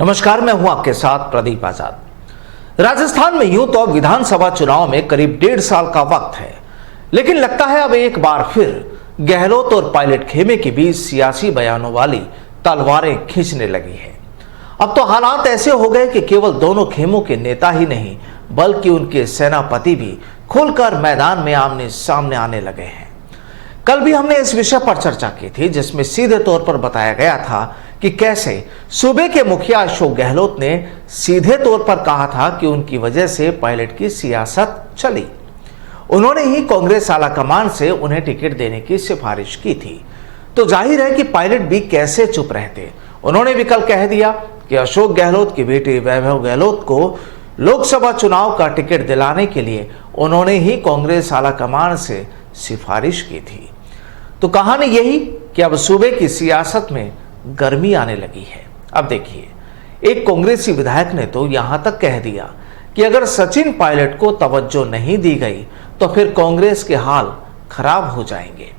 नमस्कार, मैं हूं आपके साथ प्रदीप आजाद। राजस्थान में यूं तो अब विधानसभा चुनाव में करीब 1.5 साल का वक्त है, लेकिन लगता है अब एक बार फिर गहलोत और पायलट खेमे के बीच सियासी बयानों वाली तलवारें खींचने लगी है। अब तो हालात ऐसे हो गए कि केवल दोनों खेमों के नेता ही नहीं बल्कि उनके सेनापति भी खुलकर मैदान में आमने सामने आने लगे हैं। कल भी हमने इस विषय पर चर्चा की थी, जिसमें सीधे तौर पर बताया गया था कि कैसे सूबे के मुखिया अशोक गहलोत ने सीधे तौर पर कहा था कि उनकी वजह से पायलट की सियासत चली। उन्होंने ही कांग्रेस आलाकमान से उन्हें टिकट देने की सिफारिश की थी, तो जाहिर है कि पायलट भी कैसे चुप रहते। उन्होंने भी कल कह दिया कि अशोक गहलोत की बेटी वैभव गहलोत को लोकसभा चुनाव का टिकट दिलाने के लिए उन्होंने ही कांग्रेस आलाकमान से सिफारिश की थी। तो कहानी यही कि अब सूबे की सियासत में गर्मी आने लगी है। अब देखिए, एक कांग्रेसी विधायक ने तो यहां तक कह दिया कि अगर सचिन पायलट को तवज्जो नहीं दी गई तो फिर कांग्रेस के हाल खराब हो जाएंगे।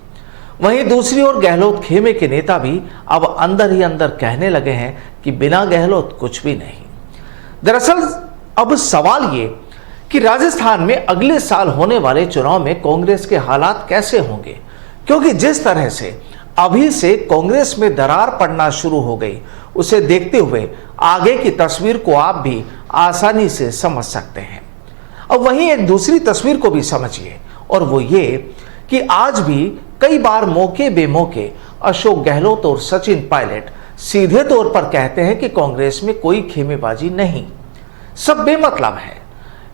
वहीं दूसरी ओर गहलोत खेमे के नेता भी अब अंदर ही अंदर कहने लगे हैं कि बिना गहलोत कुछ भी नहीं। दरअसल अब सवाल ये कि राजस्थान में अगले साल होने वाले चुनाव में कांग्रेस के हालात कैसे होंगे, क्योंकि जिस तरह से अभी से कांग्रेस में दरार पड़ना शुरू हो गई, उसे देखते हुए आगे की तस्वीर को आप भी आसानी से समझ सकते हैं। अब वहीं एक दूसरी तस्वीर को भी समझिए, और वो ये कि आज भी कई बार मौके बेमौके अशोक गहलोत और सचिन पायलट सीधे तौर पर कहते हैं कि कांग्रेस में कोई खेमेबाजी नहीं, सब बेमतलब है।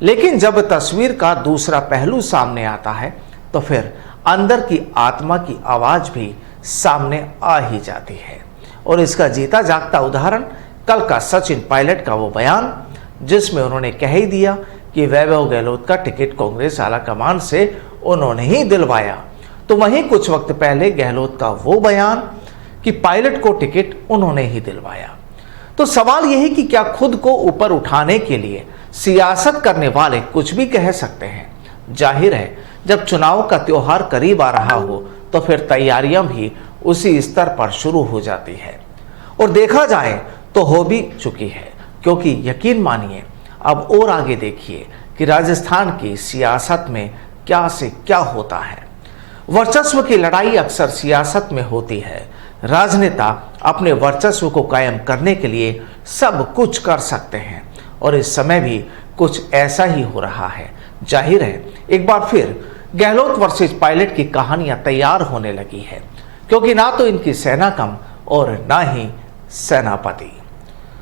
लेकिन जब तस्वीर का दूसरा पहलू सामने आता है तो फिर अंदर की आत्मा की आवाज भी सामने आ ही जाती है। और इसका जीता जागता उदाहरण कल का सचिन पायलट का वो बयान, जिसमें उन्होंने कह ही दिया कि वैभव गहलोत का टिकट कांग्रेस आलाकमान से उन्होंने ही दिलवाया। तो वहीं कुछ वक्त पहले गहलोत का वो बयान कि पायलट को टिकट उन्होंने ही दिलवाया। तो सवाल यही कि क्या खुद को ऊपर उठाने के लिए सियासत करने वाले कुछ भी कह सकते हैं। जाहिर है, जब चुनाव का त्योहार करीब आ रहा हो तो फिर तैयारियां भी उसी स्तर पर शुरू हो जाती है, और देखा जाए तो हो भी चुकी है। क्योंकि यकीन मानिए, अब और आगे देखिए कि राजस्थान की सियासत में क्या से क्या होता है। वर्चस्व की लड़ाई अक्सर सियासत में होती है। राजनेता अपने वर्चस्व को कायम करने के लिए सब कुछ कर सकते हैं, और इस समय भी कुछ ऐसा ही हो रहा है। जाहिर है, एक बार फिर गहलोत वर्सेस पायलट की कहानियां तैयार होने लगी है, क्योंकि ना तो इनकी सेना कम और ना ही सेनापति।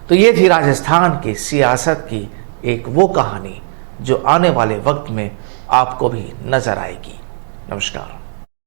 तो ये थी राजस्थान की सियासत की एक वो कहानी जो आने वाले वक्त में आपको भी नजर आएगी। नमस्कार।